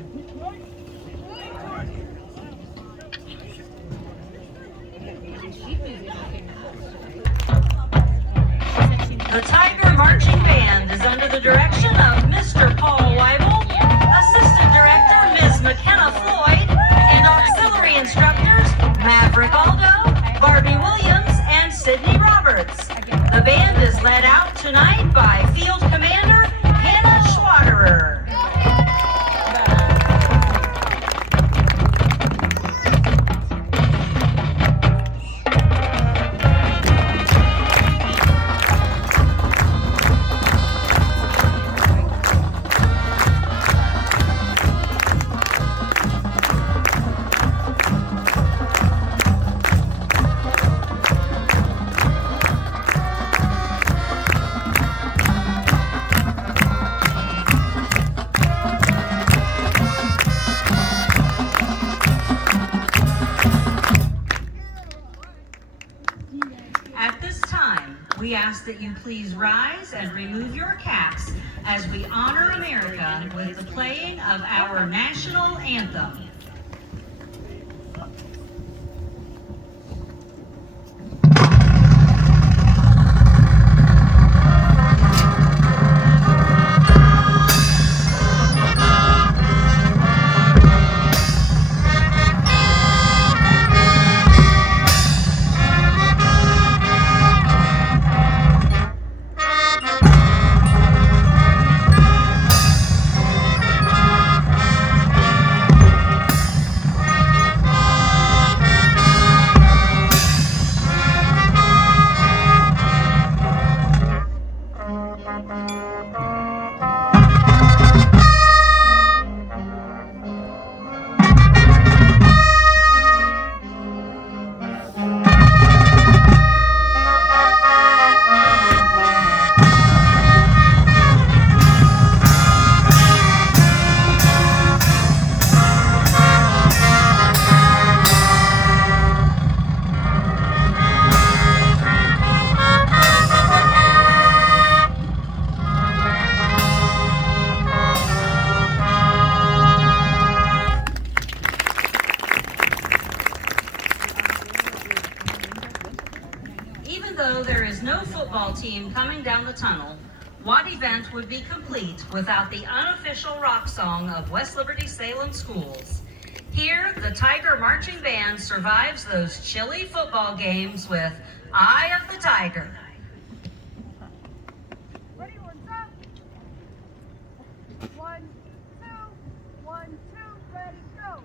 The Tiger Marching Band is under the direction of Mr. Paul Weibel, Assistant Director Ms. McKenna Floyd, and auxiliary instructors Maverick Aldo, Barbie Williams, and Sydney Roberts. The band is led out tonight by Field Commander Hannah Schwaderer. We ask that you please rise and remove your caps as we honor America with the playing of our national anthem. Though there is no football team coming down the tunnel, what event would be complete without the unofficial rock song of West Liberty-Salem schools? Here, the Tiger Marching Band survives those chilly football games with Eye of the Tiger. Ready, one's up. 1, 2, 1, 2, ready, go.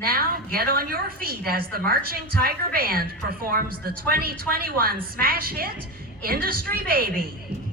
Now get on your feet as the Marching Tiger Band performs the 2021 smash hit, Industry Baby.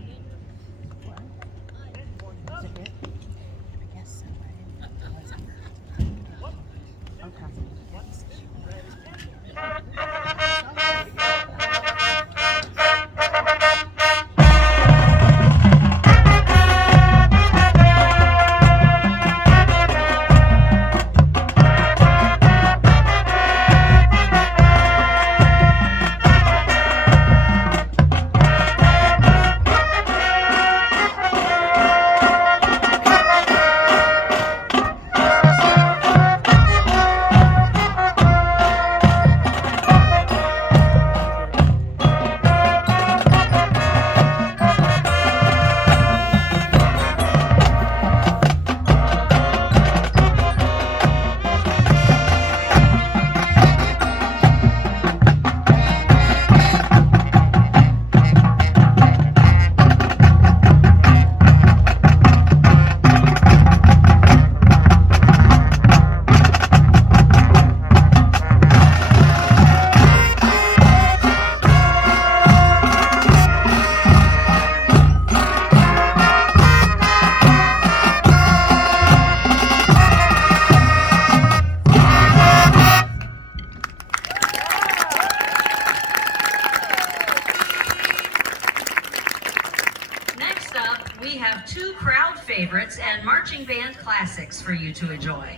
2 crowd favorites and marching band classics for you to enjoy.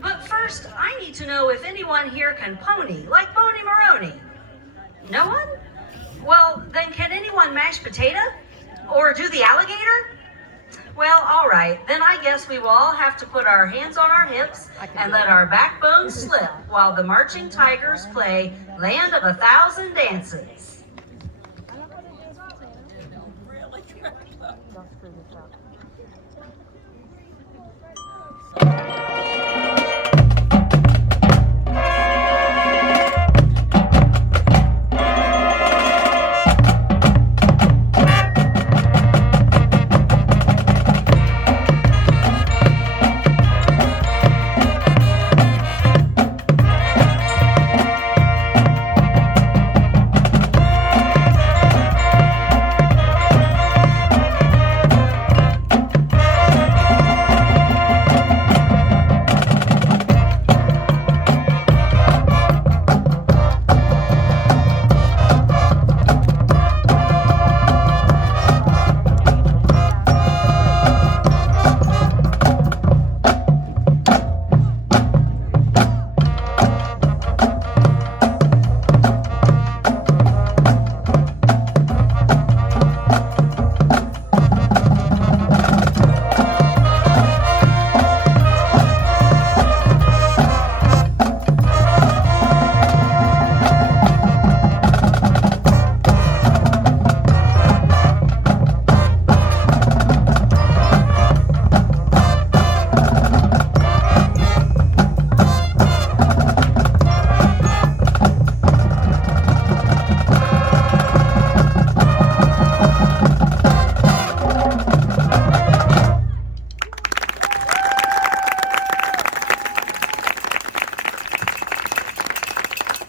But first, I need to know if anyone here can pony, like Boney Maroney. No one? Well, then can anyone mash potato? Or do the alligator? Well, all right, then I guess we will all have to put our hands on our hips and let our backbones slip while the marching tigers play Land of 1,000 Dances.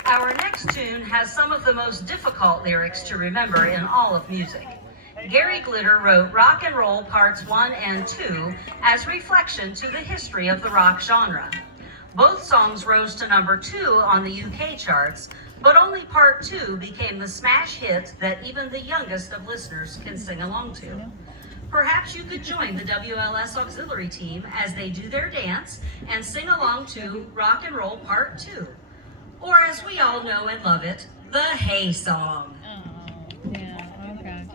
Our next tune has some of the most difficult lyrics to remember in all of music. Gary Glitter wrote Rock and Roll Parts 1 and 2 as reflection to the history of the rock genre. Both songs rose to number 2 on the UK charts, but only Part 2 became the smash hit that even the youngest of listeners can sing along to. Perhaps you could join the WLS Auxiliary team as they do their dance and sing along to Rock and Roll Part 2. Or as we all know and love it, the Hey Song. Oh, yeah, okay.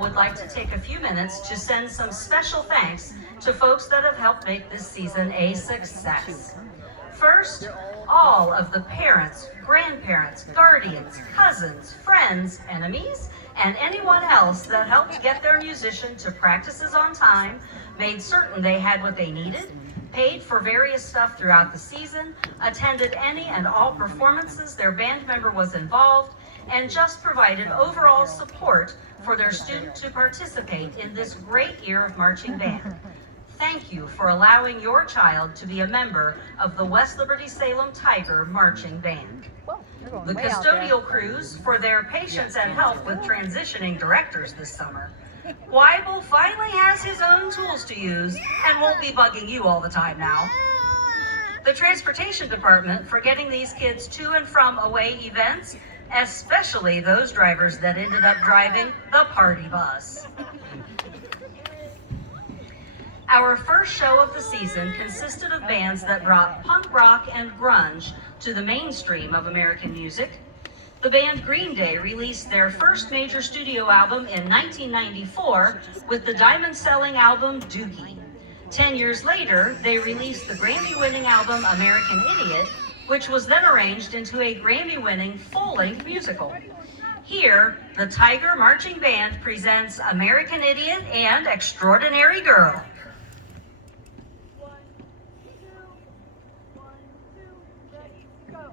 Would like to take a few minutes to send some special thanks to folks that have helped make this season a success. First, all of the parents, grandparents, guardians, cousins, friends, enemies, and anyone else that helped get their musician to practices on time, made certain they had what they needed, paid for various stuff throughout the season, attended any and all performances their band member was involved, and just provided overall support for their student to participate in this great year of marching band. thank you for allowing your child to be a member of the West Liberty-Salem Tiger Marching Band. The custodial crews for their patience and help with transitioning directors this summer. Weibel finally has his own tools to use and won't be bugging you all the time now. The transportation department for getting these kids to and from away events, especially those drivers that ended up driving the party bus. Our first show of the season consisted of bands that brought punk rock and grunge to the mainstream of American music. The band Green Day released their first major studio album in 1994 with the diamond-selling album Doogie. 10 years later, they released the Grammy-winning album American Idiot, which was then arranged into a Grammy-winning full-length musical. Here, the Tiger Marching Band presents American Idiot and Extraordinary Girl. 1, 2, 1, 2, ready, go.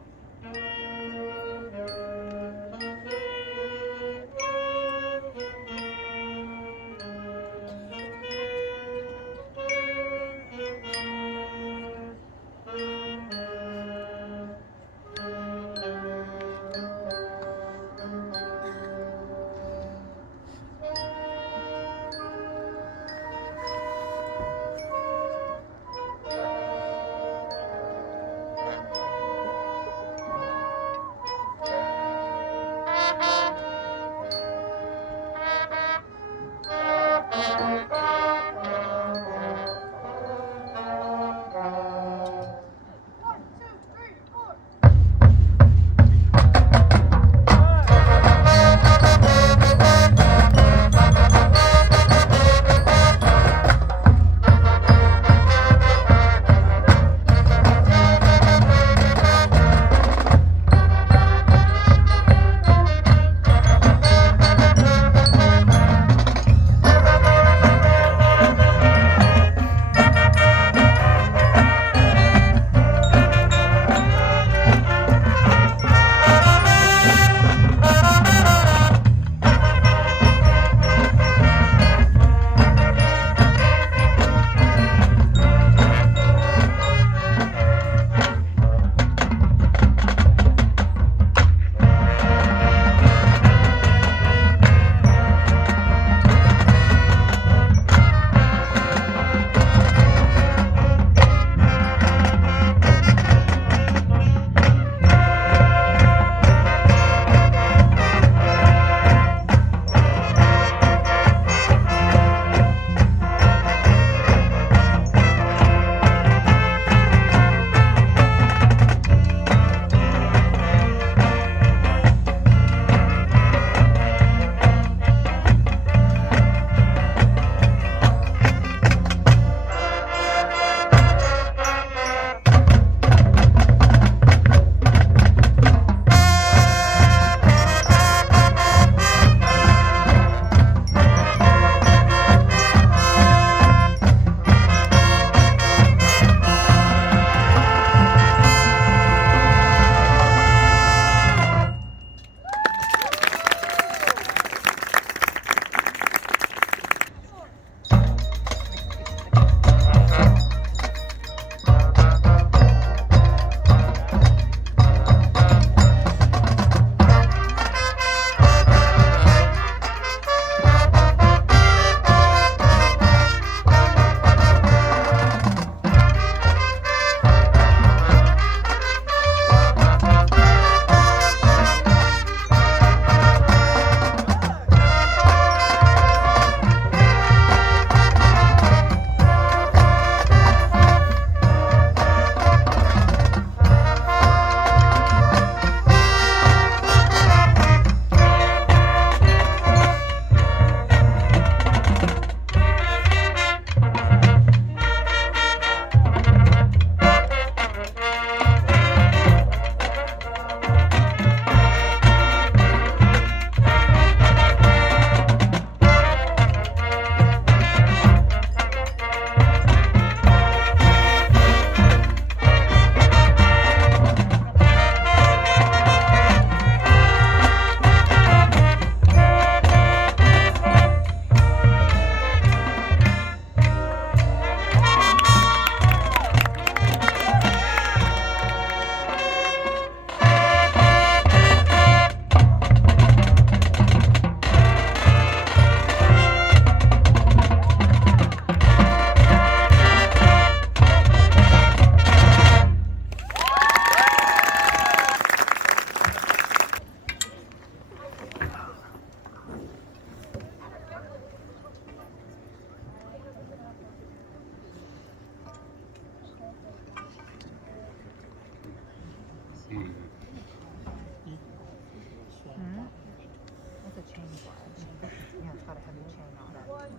One,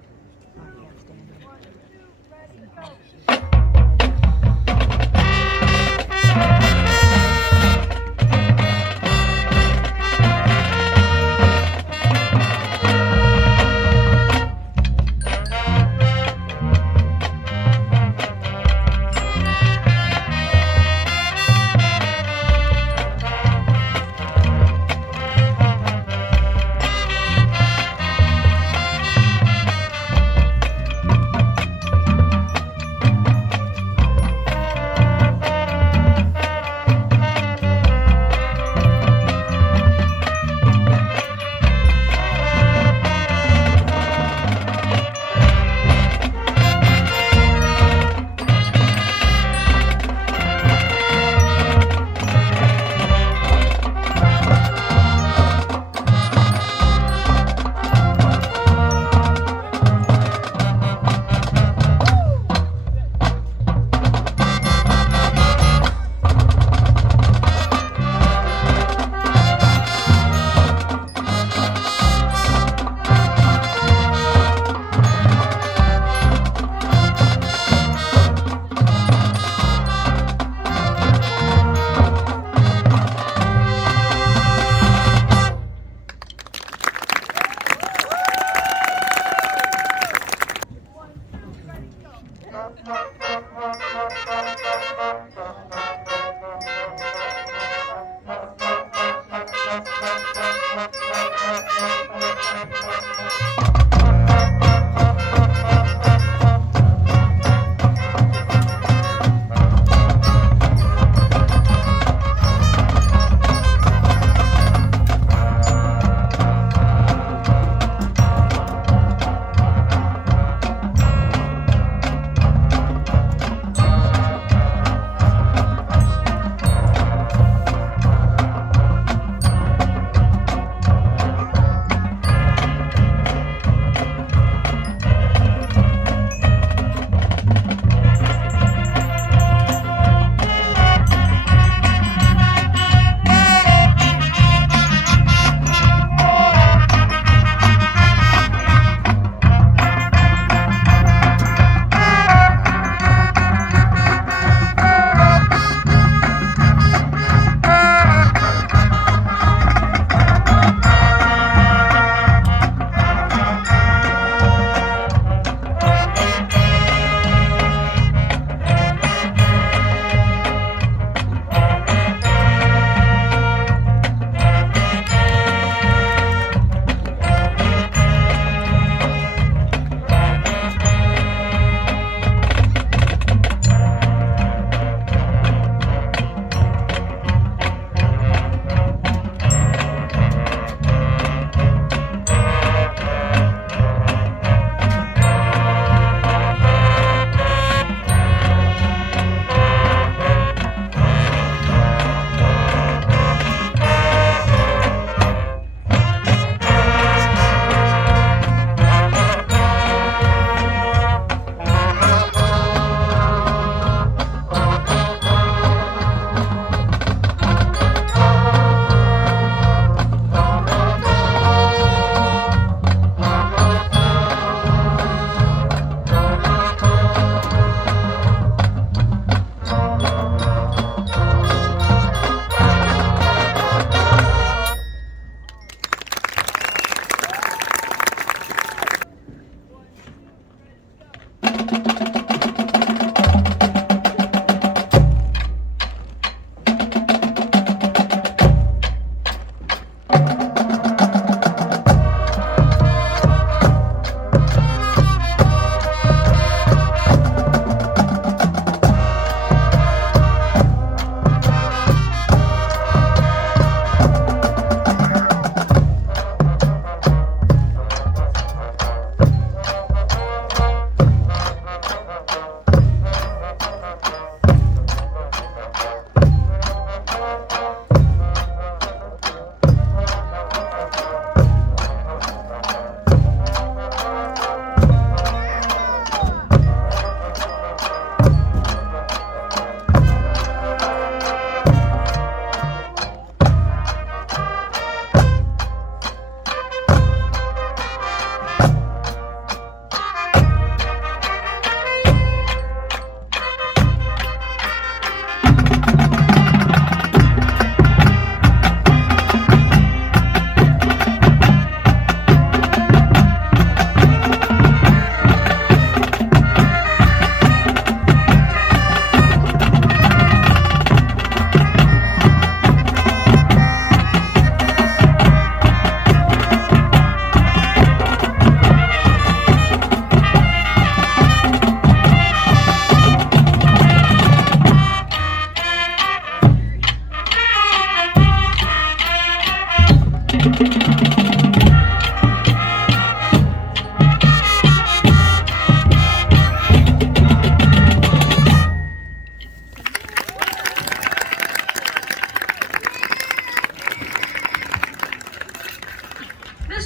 two, ready, go.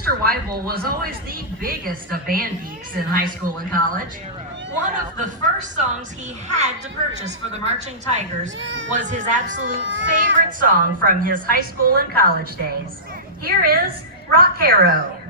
Mr. Weibel was always the biggest of band geeks in high school and college. One of the first songs he had to purchase for the Marching Tigers was his absolute favorite song from his high school and college days. Here is Rockero.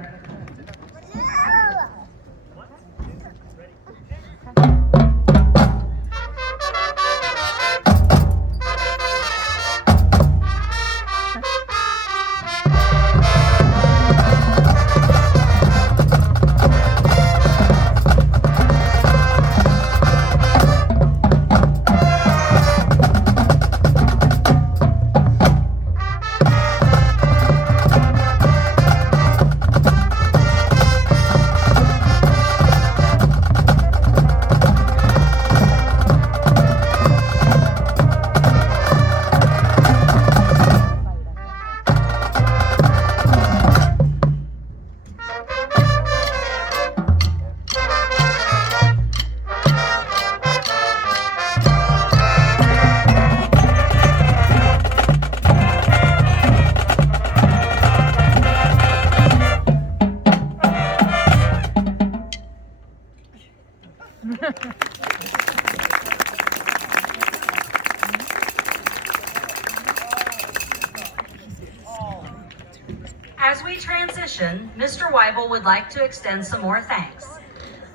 As we transition, Mr. Weibel would like to extend some more thanks.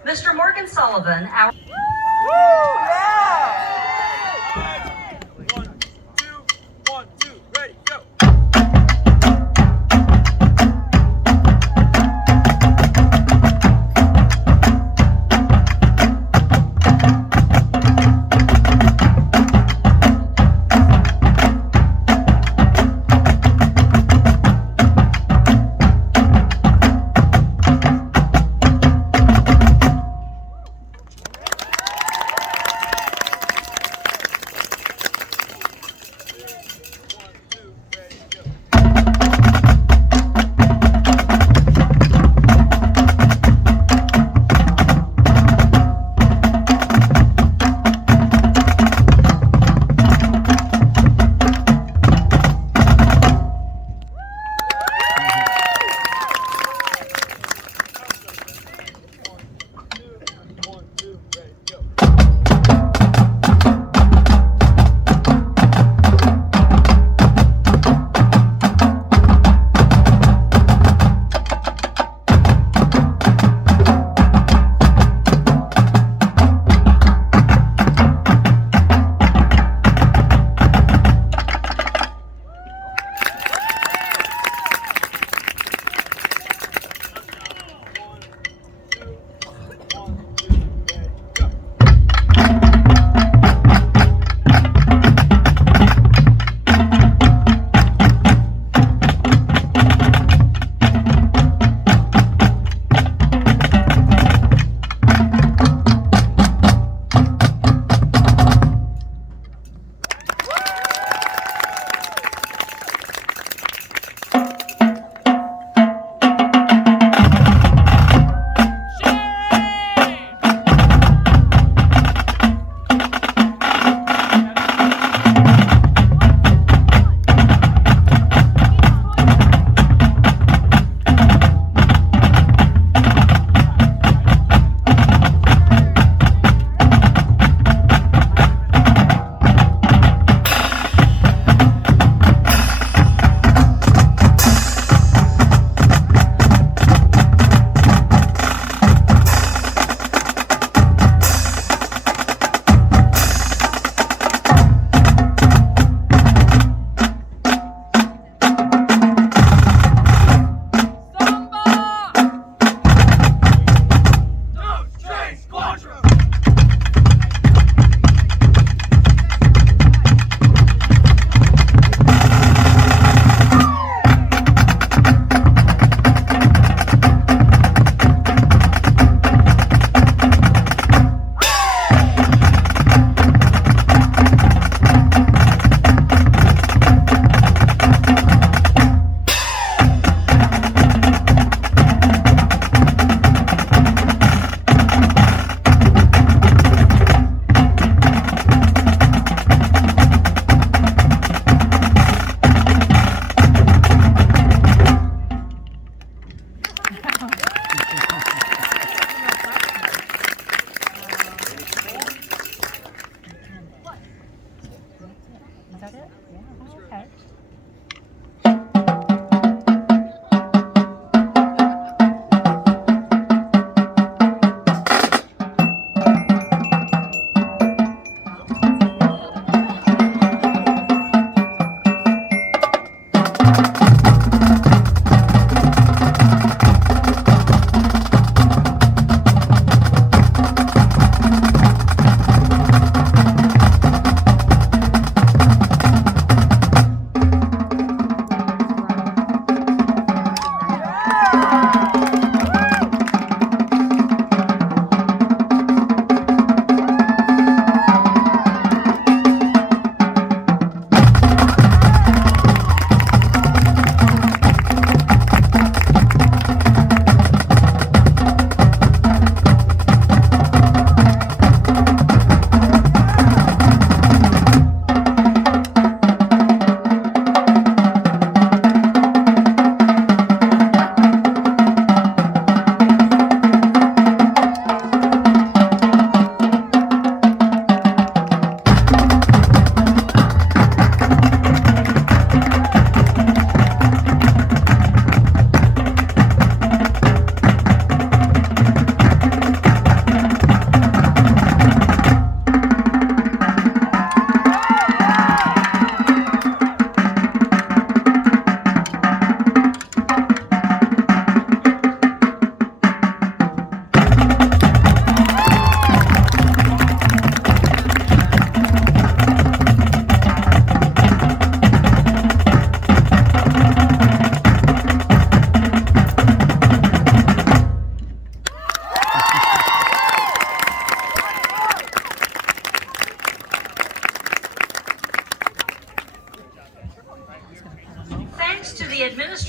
Mr. Morgan Sullivan, our One, two, ready, go.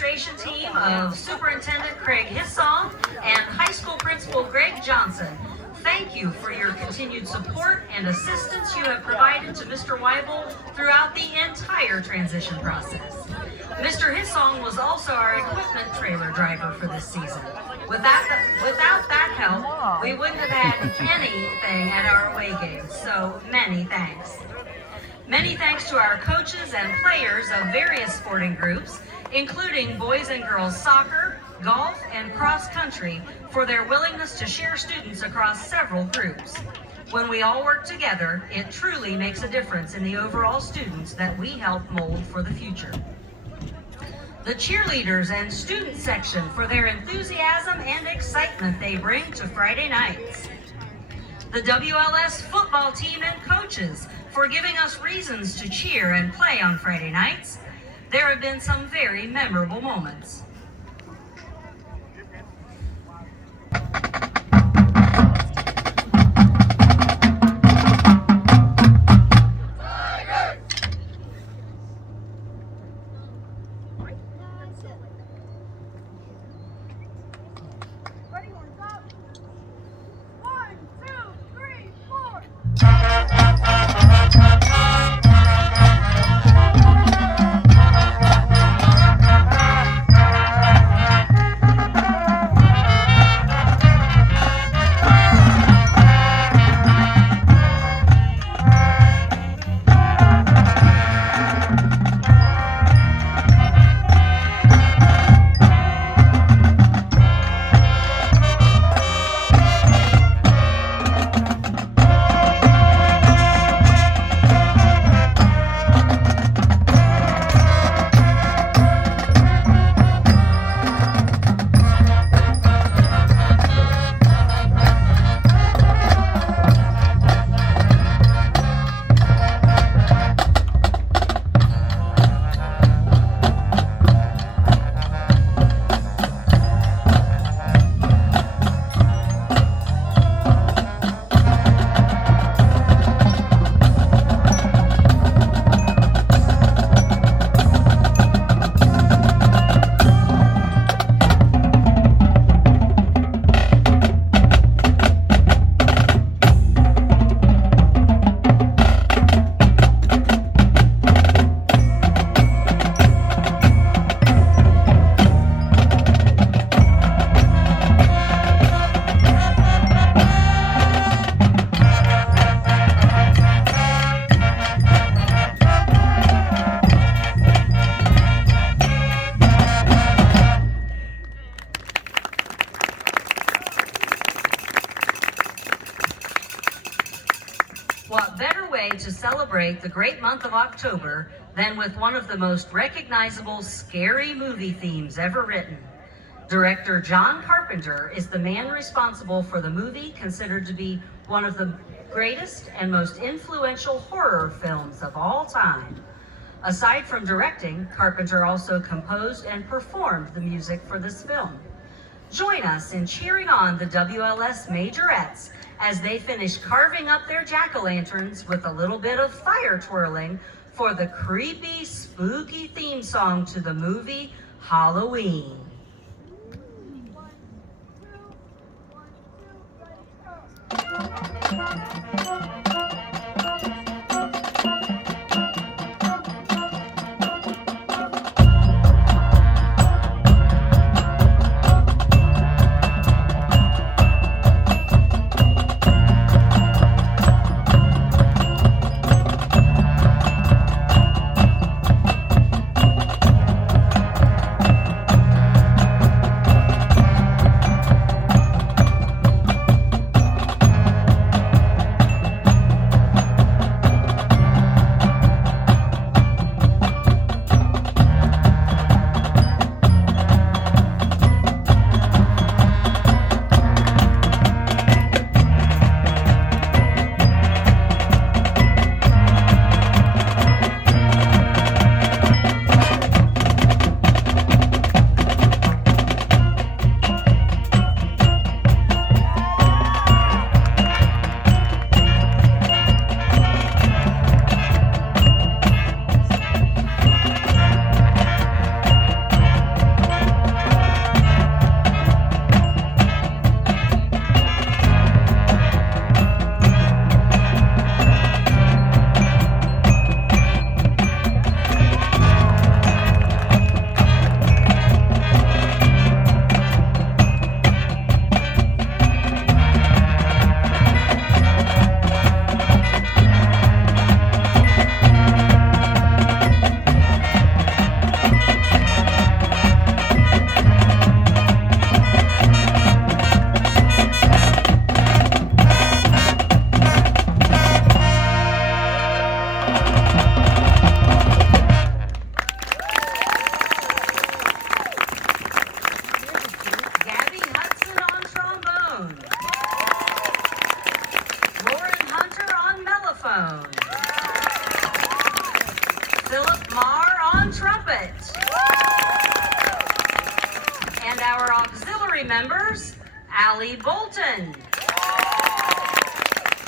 administration team of Superintendent Craig Hissong and High School Principal Greg Johnson, thank you for your continued support and assistance you have provided to Mr. Weibel throughout the entire transition process. Mr. Hissong was also our equipment trailer driver for this season. Without that help, we wouldn't have had anything at our away games, so many thanks. Many thanks to our coaches and players of various sporting groups, including boys and girls soccer, golf, and cross country, for their willingness to share students across several groups. When we all work together, it truly makes a difference in the overall students that we help mold for the future. The cheerleaders and student section for their enthusiasm and excitement they bring to Friday nights. The WLS football team and coaches for giving us reasons to cheer and play on Friday nights. There have been some very memorable moments. Ready, one's up. 1, 2, 3, 4. What better way to celebrate the great month of October than with one of the most recognizable scary movie themes ever written? Director John Carpenter is the man responsible for the movie considered to be one of the greatest and most influential horror films of all time. Aside from directing, Carpenter also composed and performed the music for this film. Join us in cheering on the WLS majorettes as they finish carving up their jack-o'-lanterns with a little bit of fire twirling for the creepy, spooky theme song to the movie Halloween. 1, 2, 1, 2, ready, go. auxiliary members, Allie Bolton,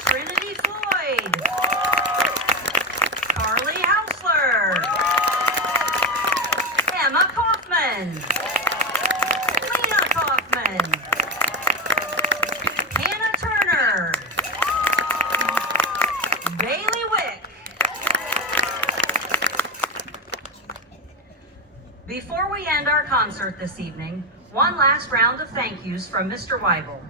Trinity Floyd, Carly Hausler, Emma Kaufman, Lena Kaufman, Hannah Turner, Bailey Wick. Before we end our concert this evening, one last round of thank yous from Mr. Weibel.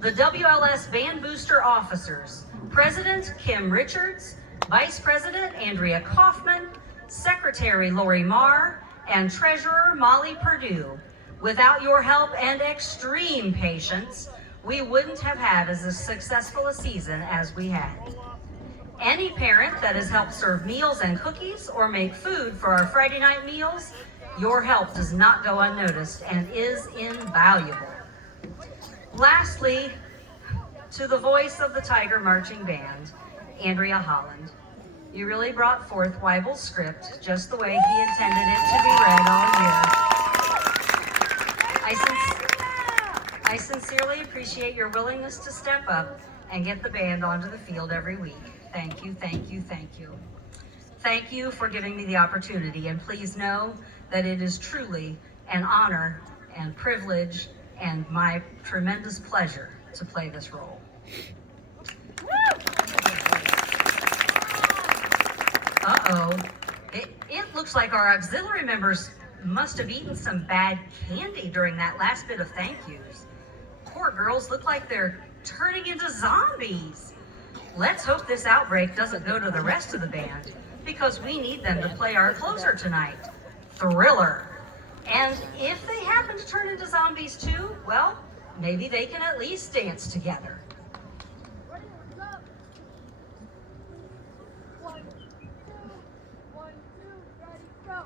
The WLS Band Booster Officers, President Kim Richards, Vice President Andrea Kaufman, Secretary Lori Marr, and Treasurer Molly Perdue. Without your help and extreme patience, we wouldn't have had as successful a season as we had. Any parent that has helped serve meals and cookies or make food for our Friday night meals, your help does not go unnoticed and is invaluable. Lastly, to the voice of the Tiger Marching Band, Andrea Holland. You really brought forth Weibel's script just the way he intended it to be read all year. I sincerely appreciate your willingness to step up and get the band onto the field every week. Thank you, thank you, thank you. Thank you for giving me the opportunity, and please know that it is truly an honor and privilege and my tremendous pleasure to play this role. Uh-oh. It looks like our auxiliary members must have eaten some bad candy during that last bit of thank yous. Poor girls look like they're turning into zombies. Let's hope this outbreak doesn't go to the rest of the band, because we need them to play our closer tonight, Thriller. And if they happen to turn into zombies too, well, maybe they can at least dance together. Ready, go. 1, 2, 1, 2, ready, go.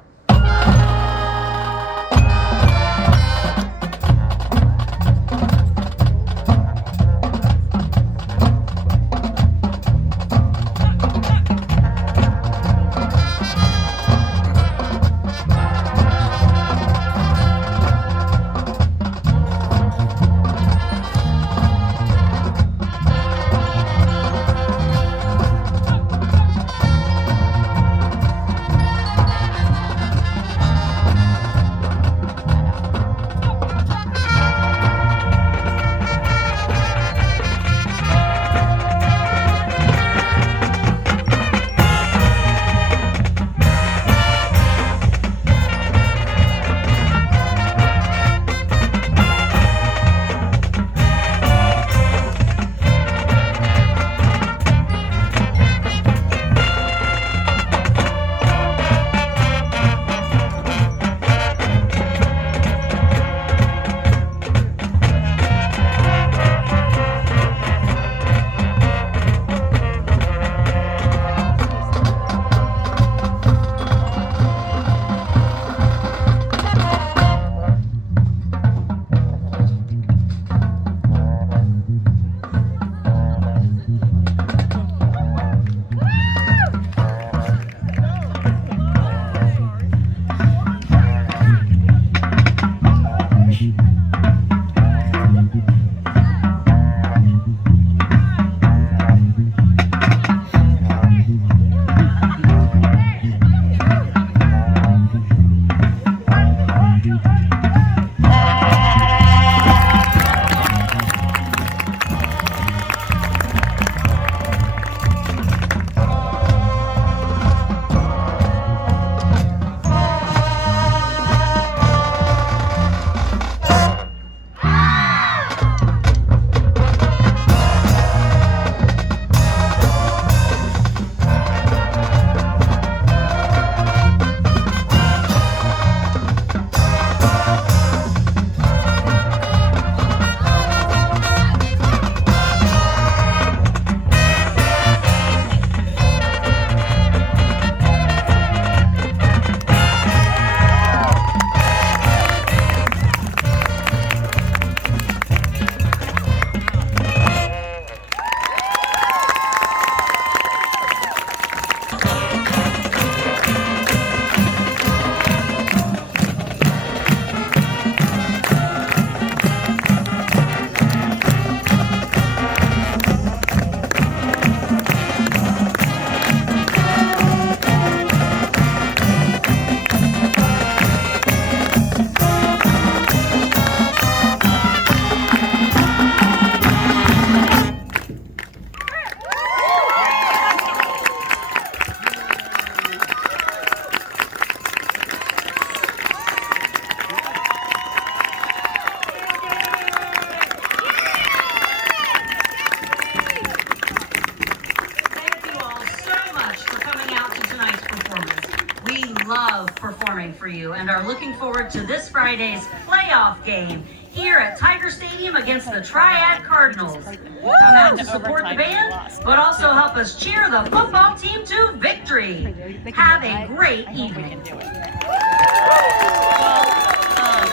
for you and are looking forward to this Friday's playoff game here at Tiger Stadium against the Triad Cardinals. Come out to support the band, but also help us cheer the football team to victory. Have a great evening.